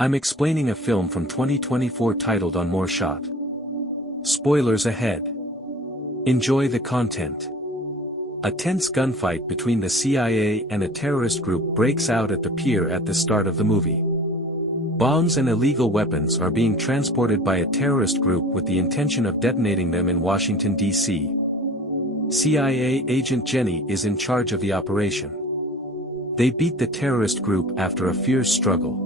I'm explaining a film from 2024 titled On More Shot. Spoilers ahead. Enjoy the content. A tense gunfight between the CIA and a terrorist group breaks out at the pier at the start of the movie. Bombs and illegal weapons are being transported by a terrorist group with the intention of detonating them in Washington, D.C. CIA agent Jenny is in charge of the operation. They beat the terrorist group after a fierce struggle.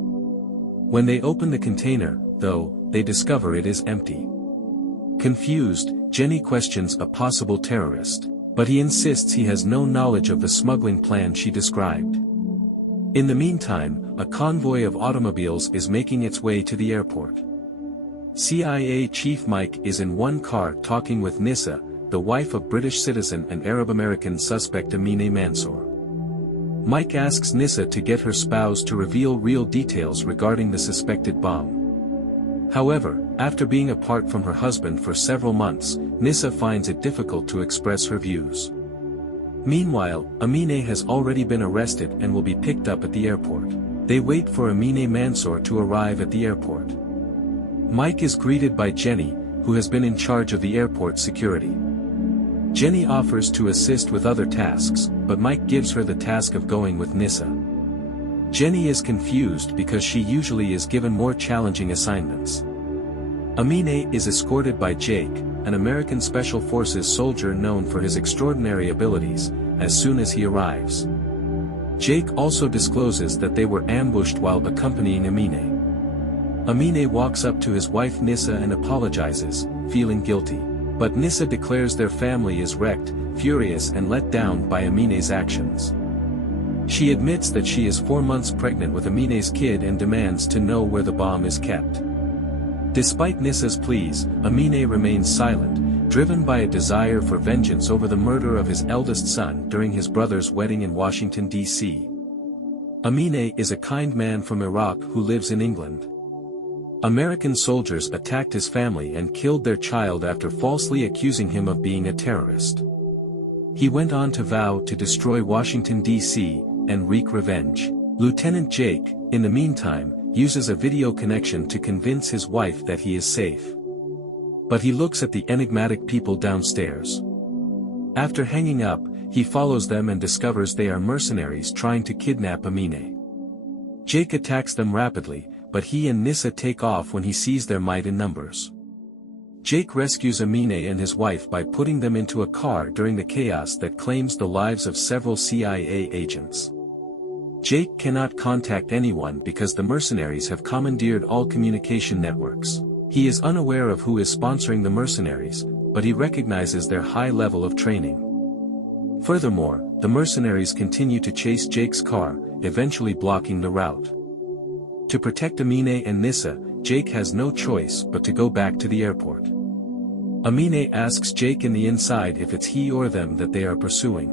When they open the container, though, they discover it is empty. Confused, Jenny questions a possible terrorist, but he insists he has no knowledge of the smuggling plan she described. In the meantime, a convoy of automobiles is making its way to the airport. CIA Chief Mike is in one car talking with Nissa, the wife of British citizen and Arab-American suspect Amine Mansour. Mike asks Nissa to get her spouse to reveal real details regarding the suspected bomb. However, after being apart from her husband for several months, Nissa finds it difficult to express her views. Meanwhile, Amine has already been arrested and will be picked up at the airport. They wait for Amine Mansour to arrive at the airport. Mike is greeted by Jenny, who has been in charge of the airport security. Jenny offers to assist with other tasks, but Mike gives her the task of going with Nissa. Jenny is confused because she usually is given more challenging assignments. Amine is escorted by Jake, an American Special Forces soldier known for his extraordinary abilities, as soon as he arrives. Jake also discloses that they were ambushed while accompanying Amine. Amine walks up to his wife Nissa and apologizes, feeling guilty. But Nissa declares their family is wrecked, furious and let down by Amine's actions. She admits that she is 4 months pregnant with Amine's kid and demands to know where the bomb is kept. Despite Nissa's pleas, Amine remains silent, driven by a desire for vengeance over the murder of his eldest son during his brother's wedding in Washington, D.C. Amine is a kind man from Iraq who lives in England. American soldiers attacked his family and killed their child after falsely accusing him of being a terrorist. He went on to vow to destroy Washington, D.C., and wreak revenge. Lieutenant Jake, in the meantime, uses a video connection to convince his wife that he is safe. But he looks at the enigmatic people downstairs. After hanging up, he follows them and discovers they are mercenaries trying to kidnap Amine. Jake attacks them rapidly, but he and Nissa take off when he sees their might in numbers. Jake rescues Amine and his wife by putting them into a car during the chaos that claims the lives of several CIA agents. Jake cannot contact anyone because the mercenaries have commandeered all communication networks. He is unaware of who is sponsoring the mercenaries, but he recognizes their high level of training. Furthermore, the mercenaries continue to chase Jake's car, eventually blocking the route. To protect Amine and Nissa, Jake has no choice but to go back to the airport. Amine asks Jake in the inside if it's he or them that they are pursuing.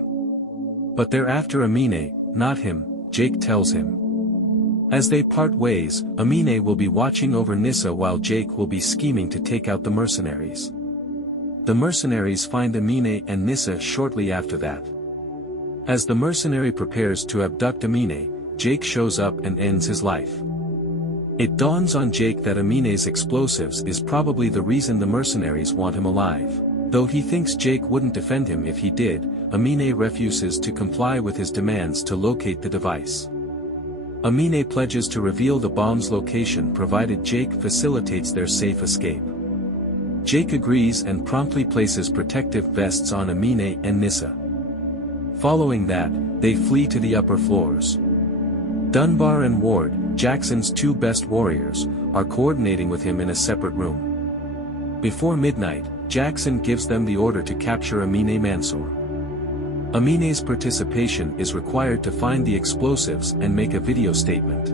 But they're after Amine, not him, Jake tells him. As they part ways, Amine will be watching over Nissa while Jake will be scheming to take out the mercenaries. The mercenaries find Amine and Nissa shortly after that. As the mercenary prepares to abduct Amine, Jake shows up and ends his life. It dawns on Jake that Amine's explosives is probably the reason the mercenaries want him alive. Though he thinks Jake wouldn't defend him if he did, Amine refuses to comply with his demands to locate the device. Amine pledges to reveal the bomb's location provided Jake facilitates their safe escape. Jake agrees and promptly places protective vests on Amine and Nissa. Following that, they flee to the upper floors. Dunbar and Ward, Jackson's two best warriors, are coordinating with him in a separate room. Before midnight, Jackson gives them the order to capture Amine Mansour. Amine's participation is required to find the explosives and make a video statement.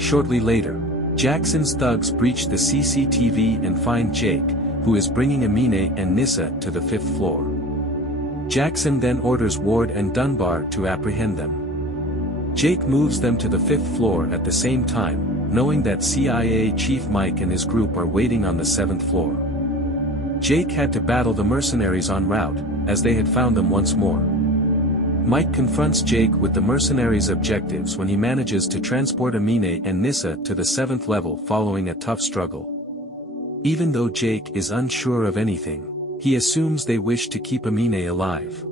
Shortly later, Jackson's thugs breach the CCTV and find Jake, who is bringing Amine and Nissa to the 5th floor. Jackson then orders Ward and Dunbar to apprehend them. Jake moves them to the 5th floor at the same time, knowing that CIA Chief Mike and his group are waiting on the 7th floor. Jake had to battle the mercenaries en route, as they had found them once more. Mike confronts Jake with the mercenaries' objectives when he manages to transport Amine and Nissa to the 7th level following a tough struggle. Even though Jake is unsure of anything, he assumes they wish to keep Amine alive.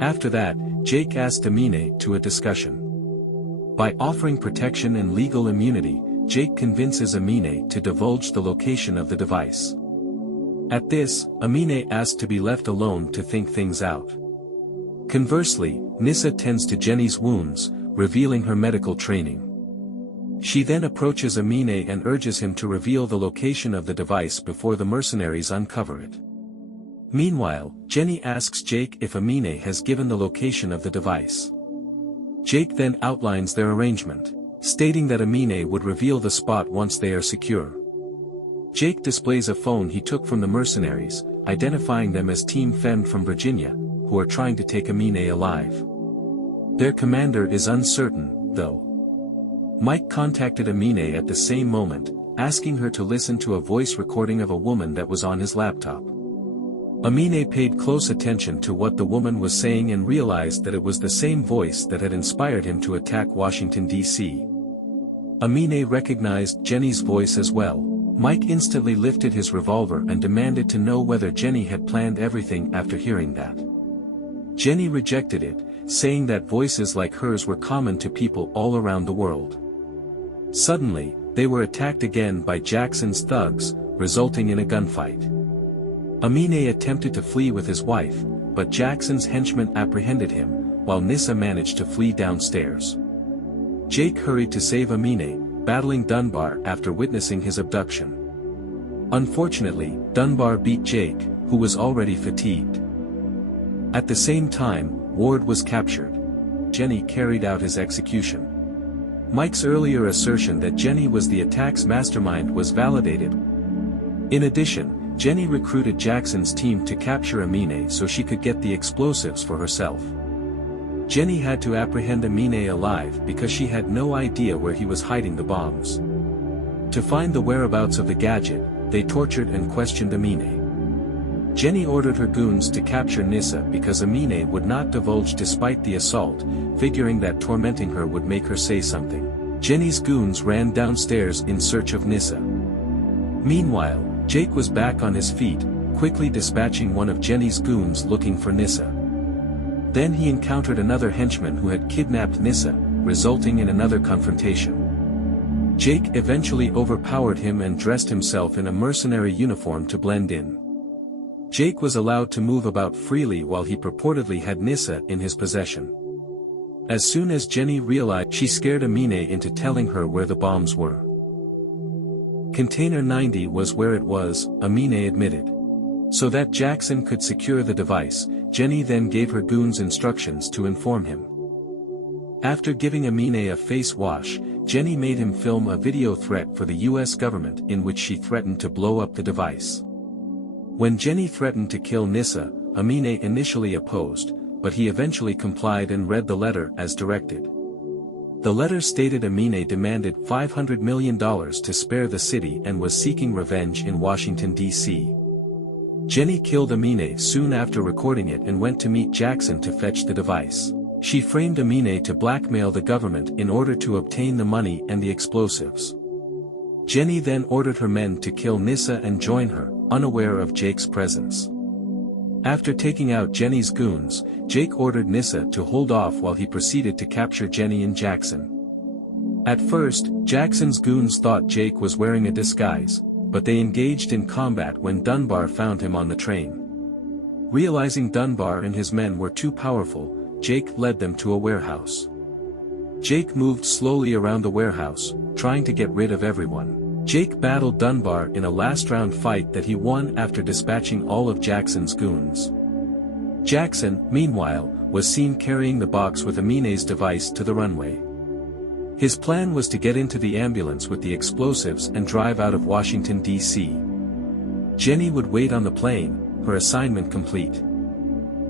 After that, Jake asks Amine to a discussion. By offering protection and legal immunity, Jake convinces Amine to divulge the location of the device. At this, Amine asks to be left alone to think things out. Conversely, Nissa tends to Jenny's wounds, revealing her medical training. She then approaches Amine and urges him to reveal the location of the device before the mercenaries uncover it. Meanwhile, Jenny asks Jake if Amine has given the location of the device. Jake then outlines their arrangement, stating that Amine would reveal the spot once they are secure. Jake displays a phone he took from the mercenaries, identifying them as Team Femme from Virginia, who are trying to take Amine alive. Their commander is uncertain, though. Mike contacted Amine at the same moment, asking her to listen to a voice recording of a woman that was on his laptop. Amine paid close attention to what the woman was saying and realized that it was the same voice that had inspired him to attack Washington, D.C. Amine recognized Jenny's voice as well. Mike instantly lifted his revolver and demanded to know whether Jenny had planned everything after hearing that. Jenny rejected it, saying that voices like hers were common to people all around the world. Suddenly, they were attacked again by Jackson's thugs, resulting in a gunfight. Amine attempted to flee with his wife, but Jackson's henchmen apprehended him, while Nissa managed to flee downstairs. Jake hurried to save Amine, battling Dunbar after witnessing his abduction. Unfortunately, Dunbar beat Jake, who was already fatigued. At the same time, Ward was captured. Jenny carried out his execution. Mike's earlier assertion that Jenny was the attack's mastermind was validated. In addition, Jenny recruited Jackson's team to capture Amine so she could get the explosives for herself. Jenny had to apprehend Amine alive because she had no idea where he was hiding the bombs. To find the whereabouts of the gadget, they tortured and questioned Amine. Jenny ordered her goons to capture Nissa because Amine would not divulge despite the assault, figuring that tormenting her would make her say something. Jenny's goons ran downstairs in search of Nissa. Meanwhile, Jake was back on his feet, quickly dispatching one of Jenny's goons looking for Nissa. Then he encountered another henchman who had kidnapped Nissa, resulting in another confrontation. Jake eventually overpowered him and dressed himself in a mercenary uniform to blend in. Jake was allowed to move about freely while he purportedly had Nissa in his possession. As soon as Jenny realized, she scared Amine into telling her where the bombs were. Container 90 was where it was, Amine admitted. So that Jackson could secure the device, Jenny then gave her goons instructions to inform him. After giving Amine a face wash, Jenny made him film a video threat for the US government in which she threatened to blow up the device. When Jenny threatened to kill Nissa, Amine initially opposed, but he eventually complied and read the letter as directed. The letter stated Amine demanded $500 million to spare the city and was seeking revenge in Washington, D.C. Jenny killed Amine soon after recording it and went to meet Jackson to fetch the device. She framed Amine to blackmail the government in order to obtain the money and the explosives. Jenny then ordered her men to kill Nissa and join her, unaware of Jake's presence. After taking out Jenny's goons, Jake ordered Nissa to hold off while he proceeded to capture Jenny and Jackson. At first, Jackson's goons thought Jake was wearing a disguise, but they engaged in combat when Dunbar found him on the train. Realizing Dunbar and his men were too powerful, Jake led them to a warehouse. Jake moved slowly around the warehouse, trying to get rid of everyone. Jake battled Dunbar in a last-round fight that he won after dispatching all of Jackson's goons. Jackson, meanwhile, was seen carrying the box with Amine's device to the runway. His plan was to get into the ambulance with the explosives and drive out of Washington, D.C. Jenny would wait on the plane, her assignment complete.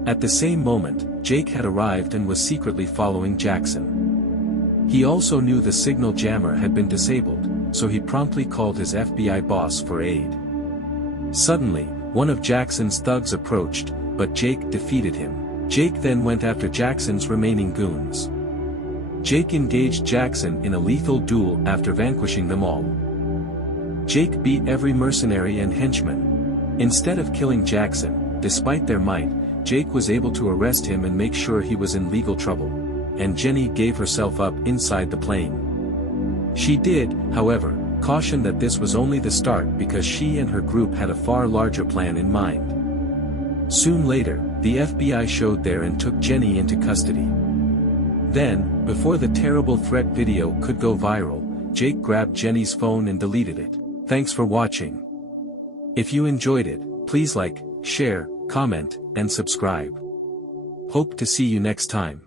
At the same moment, Jake had arrived and was secretly following Jackson. He also knew the signal jammer had been disabled, so he promptly called his FBI boss for aid. Suddenly, one of Jackson's thugs approached, but Jake defeated him. Jake then went after Jackson's remaining goons. Jake engaged Jackson in a lethal duel after vanquishing them all. Jake beat every mercenary and henchman. Instead of killing Jackson, despite their might, Jake was able to arrest him and make sure he was in legal trouble. And Jenny gave herself up inside the plane. She did, however, caution that this was only the start because she and her group had a far larger plan in mind. Soon later, the FBI showed there and took Jenny into custody. Then, before the terrible threat video could go viral, Jake grabbed Jenny's phone and deleted it. Thanks for watching. If you enjoyed it, please like, share, comment, and subscribe. Hope to see you next time.